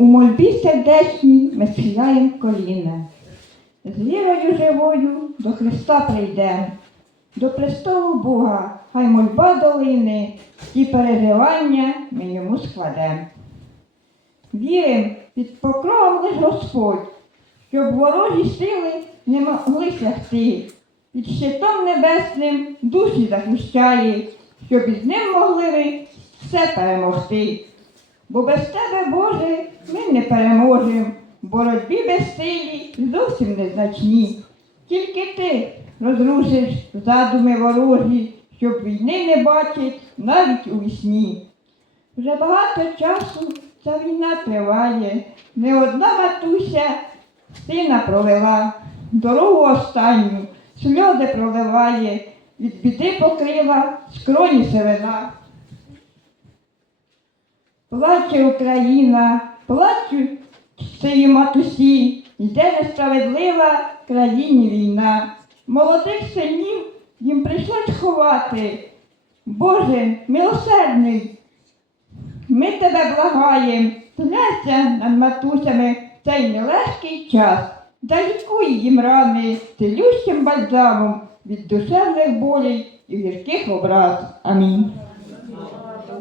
У мольбі сердечній ми схиляємо коліна. З вірою живою до Христа прийдем. До престолу Бога, хай мольба долини, ті переживання ми йому складем. Вірим під покровом лиш Господь, щоб ворожі сили не могли сягти. Під щитом небесним душі захищає, щоб із ним могли ви все перемогти. Бо без тебе, Боже, ми не переможемо, боротьбі безсилі зовсім незначні. Тільки ти розрушиш задуми ворожі, щоб війни не бачить навіть у вісні. Вже багато часу ця війна триває, не одна матуся сина пролила, дорогу останню, сльози проливає, від біди покрила скроні сивина. Плаче Україна, плачуть цієї матусі, йде несправедлива країні війна. Молодих синів їм прийшлось ховати. Боже, милосердний, ми тебе благаєм, Туляйся над матусями в цей нелегкий час. Далікуй їм рани цілющим бальзамом від душевних болей і гірких образ. Амінь.